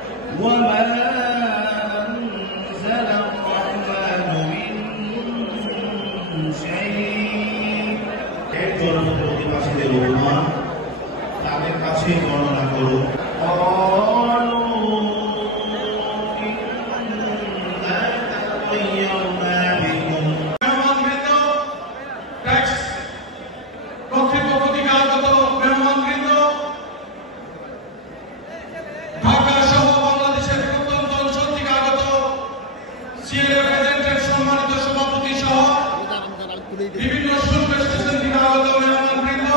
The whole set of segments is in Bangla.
وما أنزل الرحمن من شيء প্রতিবাসীদের অভিমান তাদের কাছে বর্ণনা করুন। সম্মানিত সভাপতি সহ বিভিন্ন শুল্ক স্টেশন থেকে আগত মেহমানবৃন্দ,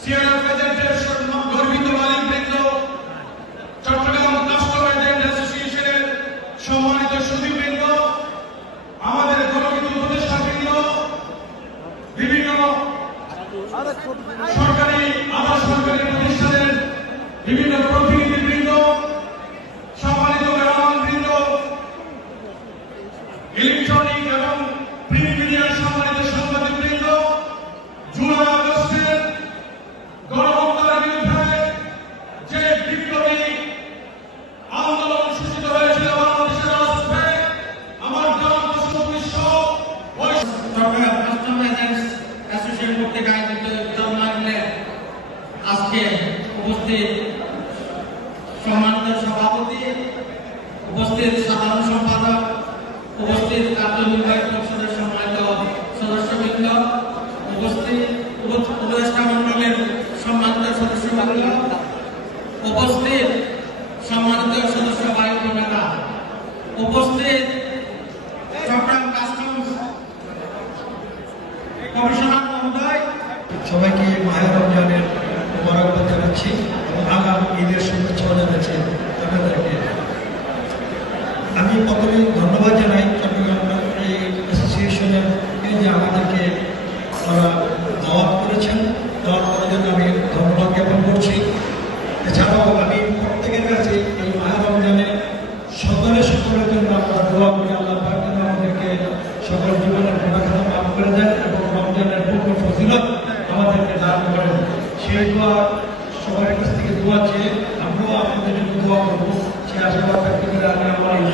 সিএনএফ এজেন্টের গর্বিত মালিকবৃন্দ, চট্টগ্রাম কাস্টমার এজেন্ট অ্যাসোসিয়েশনের সম্মানিত সুধীবৃন্দ, আমাদের গর্বিত উপদেষ্টাবৃন্দ, বিভিন্ন সরকারি আধা সরকারি প্রতিষ্ঠানের বিভিন্ন প্রতিনিধিবৃন্দ, সম্মানিত মেহমানবৃন্দ, ইলেকট্রনিক এবং প্রিন্ট মিডিয়ার সম্মানিত সাংবাদিকবৃন্দ, জুলাই আগস্টের গণহত্যার বিরুদ্ধে যে বিপ্লবী আন্দোলন সূচিত হয়েছিল বাংলাদেশের রাজপথে, আমার গ্রাম বিশ্ব চট্টগ্রাম কাস্টমার এজেন্টস অ্যাসোসিয়েশন কর্তৃক আয়োজিত জন্মালে আজকে উপস্থিত সম্মানিত সভাপতি, উপস্থিত সাধারণ সম্পাদক, উপস্থিত কার্যনির্বাহী পরিষদের সম্মানিত সদস্যবৃন্দ, উপস্থিত উপদেষ্টা মন্ডলের সম্মানিত সদস্যবৃন্দ, উপস্থিত সম্মানিত সদস্য ভাই বোনেরা, উপস্থিত চট্টগ্রাম কাস্টমস কমিশনার মহোদয়, সবাইকে মাহে রমজানের মোবারকবাদ জানাচ্ছি এবং আগামী ঈদের শুভেচ্ছা জানাচ্ছি আপনাদেরকে। আমি প্রথমেই ধন্যবাদ জানাই চট্টগ্রাম এই অ্যাসোসিয়েশনের যে আমাদেরকে তারা দাওয়াত করেছেন, দাওয়াত করার জন্য আমি ধন্যবাদ জ্ঞাপন করছি। এছাড়াও আমি প্রত্যেকের কাছে এই মাহে রমজানে সকলের জন্য আমরা দোয়া করি, আল্লাহ পাক যেন আমাদেরকে সকল জীবনের গুনাহ মাফ করে দেন এবং রমজানের পূর্ণ ফজিলত আমাদেরকে দান করেন। সেই দোয়া সবার কাছ থেকে দোয়া চেয়ে আমরাও আপনাদের জন্য দোয়া করবো, সে আশীর্বাদ ব্যক্ত করে আমি আমার এই